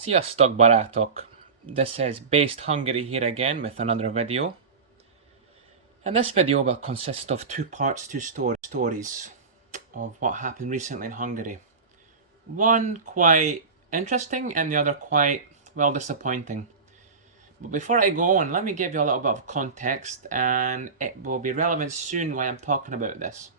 Sziasztok barátok! This is Based Hungary here again with another video. And this video will consist of two parts, two stories of what happened recently in Hungary. One quite interesting and the other quite, well, disappointing. But before I go on, let me give you a little bit of context, and it will be relevant soon why I'm talking about this.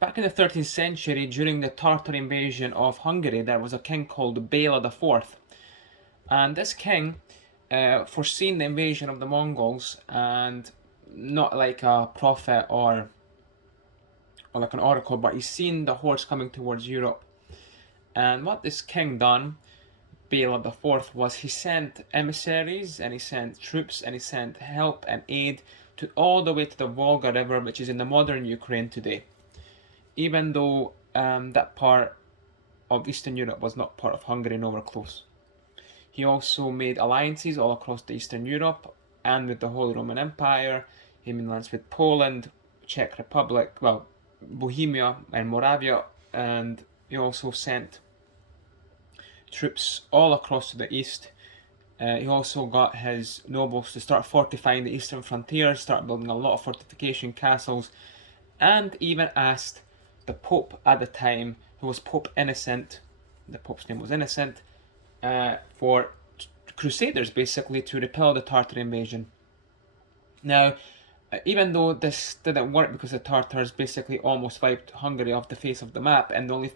Back in the 13th century, during the Tartar invasion of Hungary, there was a king called Bela IV. And this king, foreseen the invasion of the Mongols, and not like a prophet or like an oracle, but he's seen the hordes coming towards Europe. And what this king done, Bela IV, was he sent emissaries, and he sent troops, and he sent help and aid to all the way to the Volga River, which is in the modern Ukraine today. Even though that part of Eastern Europe was not part of Hungary, nowhere close. He also made alliances all across the Eastern Europe and with the Holy Roman Empire. He made alliances with Poland, Czech Republic, well, Bohemia and Moravia, and he also sent troops all across to the east. He also got his nobles to start fortifying the eastern frontiers, start building a lot of fortification castles, and even asked the Pope at the time, who was Pope Innocent, the Pope's name was Innocent, for crusaders basically to repel the Tartar invasion. Now, even though this didn't work because the Tartars basically almost wiped Hungary off the face of the map, and the only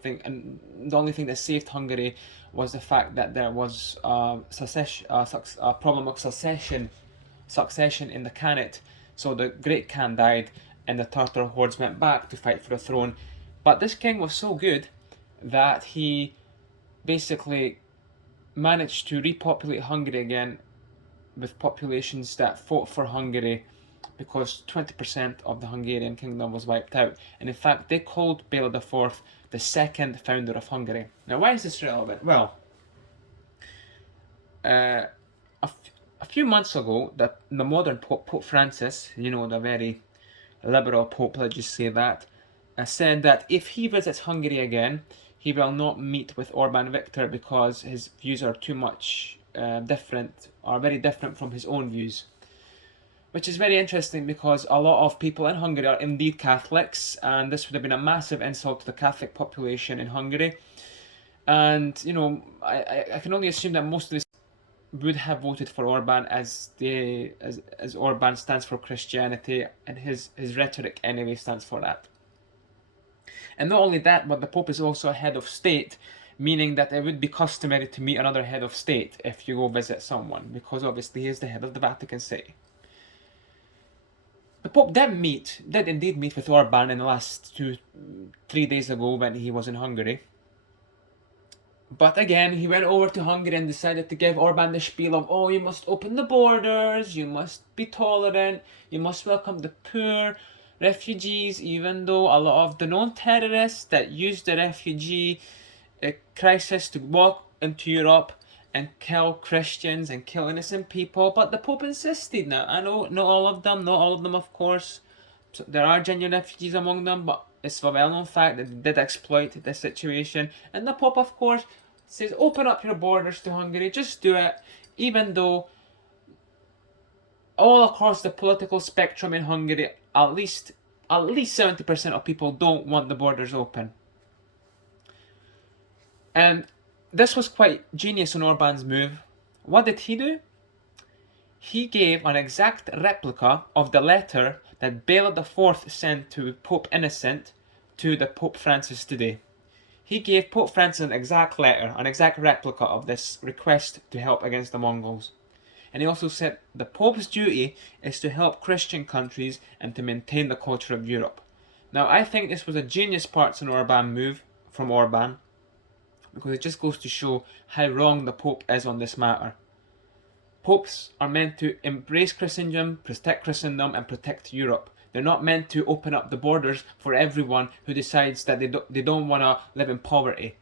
thing that saved Hungary was the fact that there was a problem of succession in the Khanate. So the Great Khan died, and the Tartar hordes went back to fight for the throne. But this king was so good that he basically managed to repopulate Hungary again with populations that fought for Hungary, because 20% of the Hungarian kingdom was wiped out. And in fact, they called Bela IV the second founder of Hungary. Now, why is this relevant? Well, a few months ago, the modern Pope, Pope Francis, the very liberal Pope, let's just say that, said that if he visits Hungary again, he will not meet with Orbán Viktor because his views are too much very different from his own views. Which is very interesting because a lot of people in Hungary are indeed Catholics, and this would have been a massive insult to the Catholic population in Hungary. And, I can only assume that most of this would have voted for Orbán as Orbán stands for Christianity, and his rhetoric anyway stands for that. And not only that, but the Pope is also a head of state, meaning that it would be customary to meet another head of state if you go visit someone, because obviously he is the head of the Vatican City. The Pope did indeed meet with Orbán in the last 3 days ago when he was in Hungary. But again, he went over to Hungary and decided to give Orbán the spiel of, oh, you must open the borders, you must be tolerant, you must welcome the poor, refugees, even though a lot of the known terrorists that use the refugee crisis to walk into Europe and kill Christians and kill innocent people. But the Pope insisted. Now, I know not all of them, of course. So there are genuine refugees among them, but it's a well-known fact that they did exploit this situation. And the Pope, of course, says, open up your borders to Hungary, just do it, even though all across the political spectrum in Hungary, at least 70% of people don't want the borders open. And this was quite genius on Orbán's move. What did he do? He gave an exact replica of the letter that Bela IV sent to Pope Innocent to the Pope Francis today. He gave Pope Francis an exact letter, an exact replica of this request to help against the Mongols. And he also said the Pope's duty is to help Christian countries and to maintain the culture of Europe. Now, I think this was a genius parts in Orbán move from Orbán, because it just goes to show how wrong the Pope is on this matter. Popes are meant to embrace Christendom, protect Christendom, and protect Europe. They're not meant to open up the borders for everyone who decides that they don't want to live in poverty,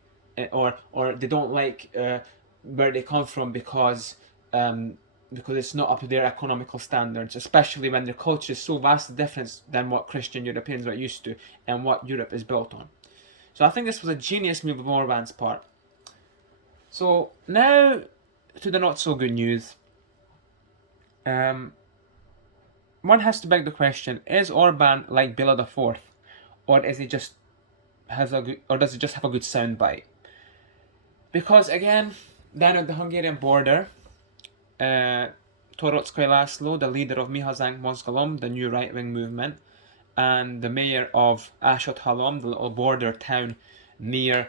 or they don't like where they come from because it's not up to their economical standards, especially when their culture is so vastly different than what Christian Europeans are used to and what Europe is built on. So I think this was a genius move on Orban's part. So now to the not so good news. One has to beg the question: is Orban like Bela IV, or is he just does he just have a good soundbite? Because again, down at the Hungarian border, Torockai Laszlo, the leader of Mi Hazánk Mozgalom, the new right-wing movement, and the mayor of Halom, the little border town near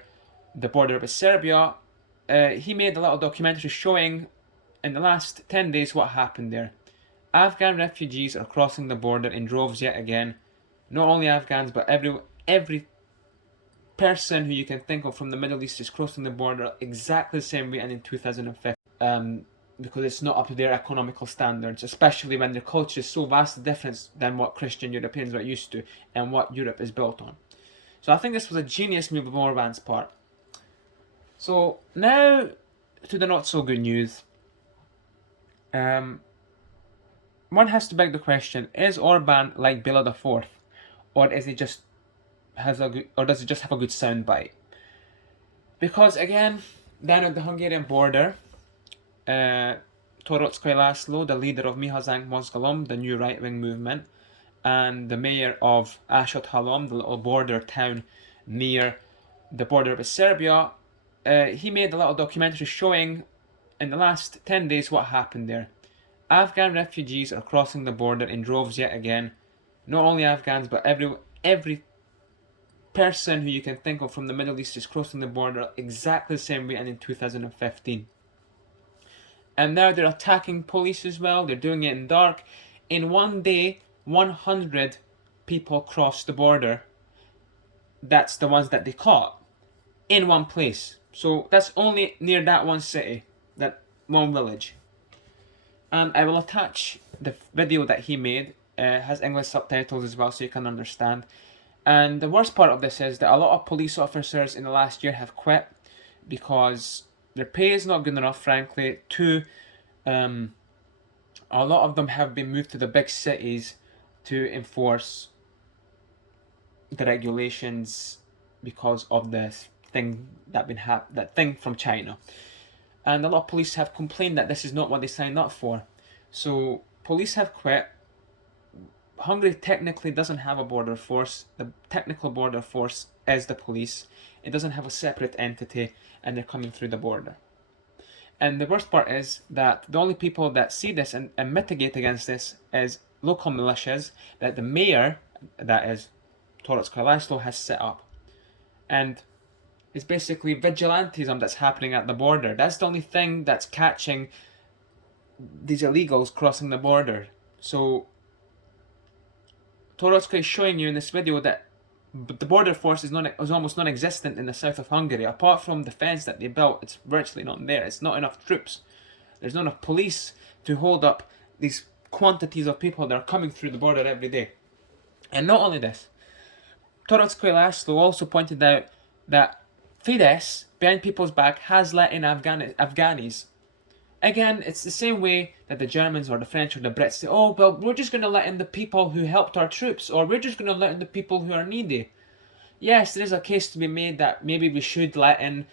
the border with Serbia, he made a little documentary showing in the last 10 days what happened there. Afghan refugees are crossing the border in droves yet again. Not only Afghans, but every person who you can think of from the Middle East is crossing the border exactly the same way and in 2015. Because it's not up to their economical standards, especially when their culture is so vastly different than what Christian Europeans are used to and what Europe is built on. So I think this was a genius move on Orban's part. So now to the not so good news. One has to beg the question: is Orban like Bela IV, or is he just does he just have a good soundbite? Because again, down at the Hungarian border, Torockai Laszlo, the leader of Mi Hazánk Mozgalom, the new right-wing movement, and the mayor of Halom, the little border town near the border with Serbia, he made a little documentary showing in the last 10 days what happened there. Afghan refugees are crossing the border in droves yet again. Not only Afghans, but every person who you can think of from the Middle East is crossing the border exactly the same way and in 2015. And now they're attacking police as well. They're doing it in dark. In one day, 100 people crossed the border. That's the ones that they caught in one place. So that's only near that one city, that one village. And I will attach the video that he made. Has English subtitles as well, so you can understand. And the worst part of this is that a lot of police officers in the last year have quit because their pay is not good enough, frankly. Two, a lot of them have been moved to the big cities to enforce the regulations because of this thing that thing from China. And a lot of police have complained that this is not what they signed up for. So police have quit. Hungary technically doesn't have a border force. The technical border force is the police. It doesn't have a separate entity, and they're coming through the border. And the worst part is that the only people that see this and mitigate against this is local militias that the mayor, that is Torockai Laszlo, has set up. And it's basically vigilantism that's happening at the border. That's the only thing that's catching these illegals crossing the border. So Torockai is showing you in this video that the border force is almost non-existent in the south of Hungary. Apart from the fence that they built, it's virtually not there. It's not enough troops. There's not enough police to hold up these quantities of people that are coming through the border every day. And not only this, Torockai Laszlo also pointed out that Fidesz, behind people's back, has let in Afghanis. Again, it's the same way that the Germans or the French or the Brits say, oh, well, we're just going to let in the people who helped our troops, or we're just going to let in the people who are needy. Yes, there is a case to be made that maybe we should let in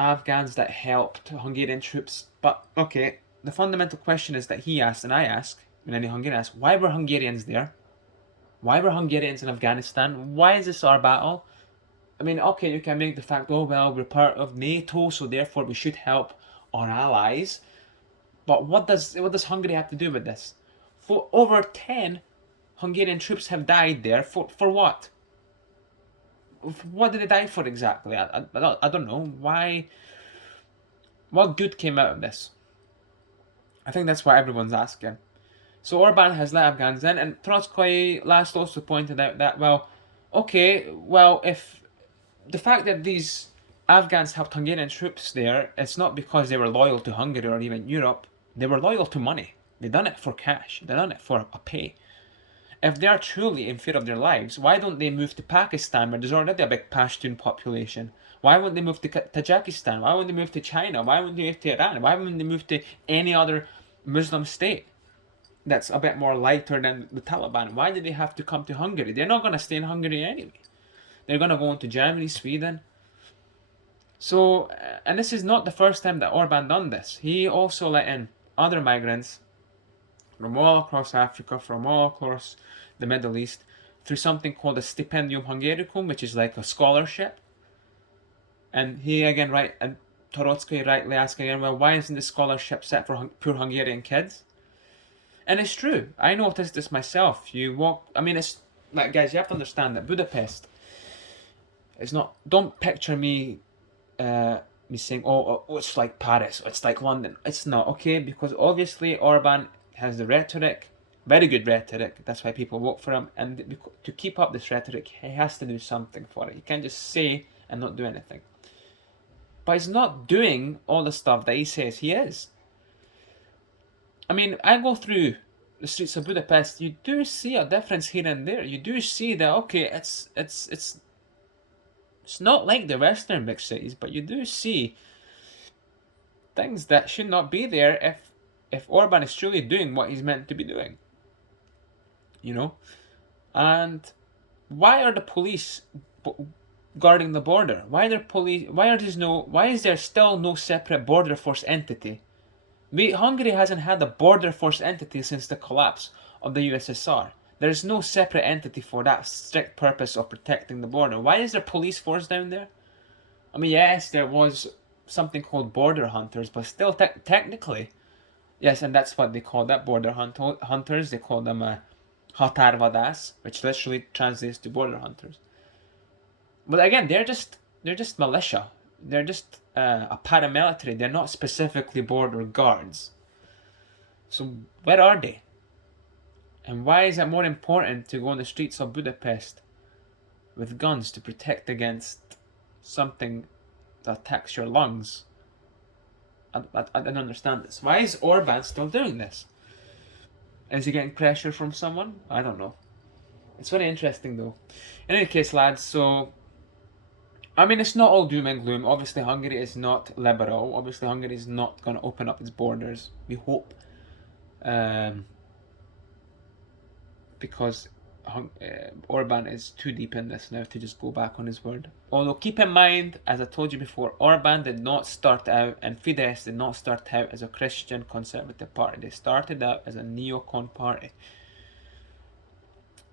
Afghans that helped Hungarian troops. But, okay, the fundamental question is that he asked, and I ask, and any Hungarian asks, why were Hungarians there? Why were Hungarians in Afghanistan? Why is this our battle? I mean, okay, you can make the fact, oh, well, we're part of NATO, so therefore we should help our allies. But what does Hungary have to do with this? For over 10 Hungarian troops have died there. For what? What did they die for exactly? I don't know. Why? What good came out of this? I think that's what everyone's asking. So Orban has let Afghans in, and Torockai Laszlo also pointed out that, well, okay, well, if the fact that these Afghans helped Hungarian troops there, it's not because they were loyal to Hungary or even Europe. They were loyal to money. They done it for cash. They done it for a pay. If they are truly in fear of their lives, why don't they move to Pakistan where there's already a big Pashtun population? Why wouldn't they move to Tajikistan? Why wouldn't they move to China? Why wouldn't they move to Iran? Why wouldn't they move to any other Muslim state that's a bit more lighter than the Taliban? Why did they have to come to Hungary? They're not going to stay in Hungary anyway. They're going to go into Germany, Sweden. So, and this is not the first time that Orban done this. He also let in other migrants from all across Africa, from all across the Middle East, through something called a Stipendium Hungaricum, which is like a scholarship. And he again, and Torockai rightly asking again, well, why isn't the scholarship set for pure Hungarian kids? And it's true. I noticed this myself. You walk, I mean, it's like, guys, you have to understand that Budapest is not. Don't picture me, me saying, oh, it's like Paris, it's like London. It's not, okay? Because obviously Orban has the rhetoric, very good rhetoric. That's why people vote for him. And to keep up this rhetoric, he has to do something for it. He can't just say and not do anything. But he's not doing all the stuff that he says he is. I mean, I go through the streets of Budapest, you do see a difference here and there. You do see that, okay, it's not like the Western big cities, but you do see things that should not be there if Orban is truly doing what he's meant to be doing. You know? And why are the police guarding the border? Why is there still no separate border force entity? Hungary hasn't had a border force entity since the collapse of the USSR. There is no separate entity for that strict purpose of protecting the border. Why is there police force down there? I mean, yes, there was something called border hunters, but still technically, yes, and that's what they call that, border hunters. They call them határvadász, which literally translates to border hunters. But again, they're just militia. They're just a paramilitary. They're not specifically border guards. So where are they? And why is it more important to go on the streets of Budapest with guns to protect against something that attacks your lungs? I don't understand this. Why is Orban still doing this? Is he getting pressure from someone? I don't know. It's very interesting though. In any case, lads, so I mean, it's not all doom and gloom. Obviously, Hungary is not liberal. Obviously, Hungary is not going to open up its borders. We hope. Because Orban is too deep in this now to just go back on his word. Although, keep in mind, as I told you before, Orban did not start out, and Fidesz did not start out as a Christian conservative party. They started out as a neocon party.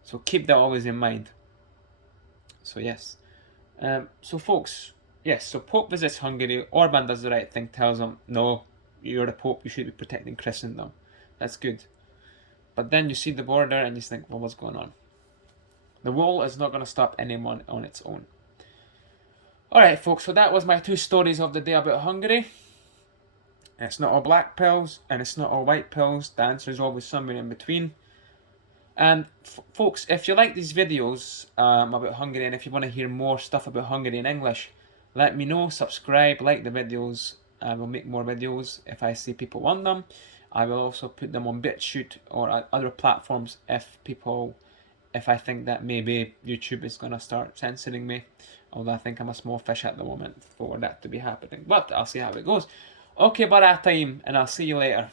So keep that always in mind. So yes. So folks, yes, so Pope visits Hungary, Orban does the right thing, tells him, no, you're the Pope, you should be protecting Christendom. That's good. But then you see the border and you think, well, what's going on? The wall is not going to stop anyone on its own. Alright folks, so that was my 2 stories of the day about Hungary. It's not all black pills, and it's not all white pills. The answer is always somewhere in between. And folks, if you like these videos about Hungary, and if you want to hear more stuff about Hungary in English, let me know, subscribe, like the videos. I will make more videos if I see people want them. I will also put them on BitChute or other platforms if I think that maybe YouTube is going to start censoring me. Although I think I'm a small fish at the moment for that to be happening. But I'll see how it goes. Okay, barátaim, and I'll see you later.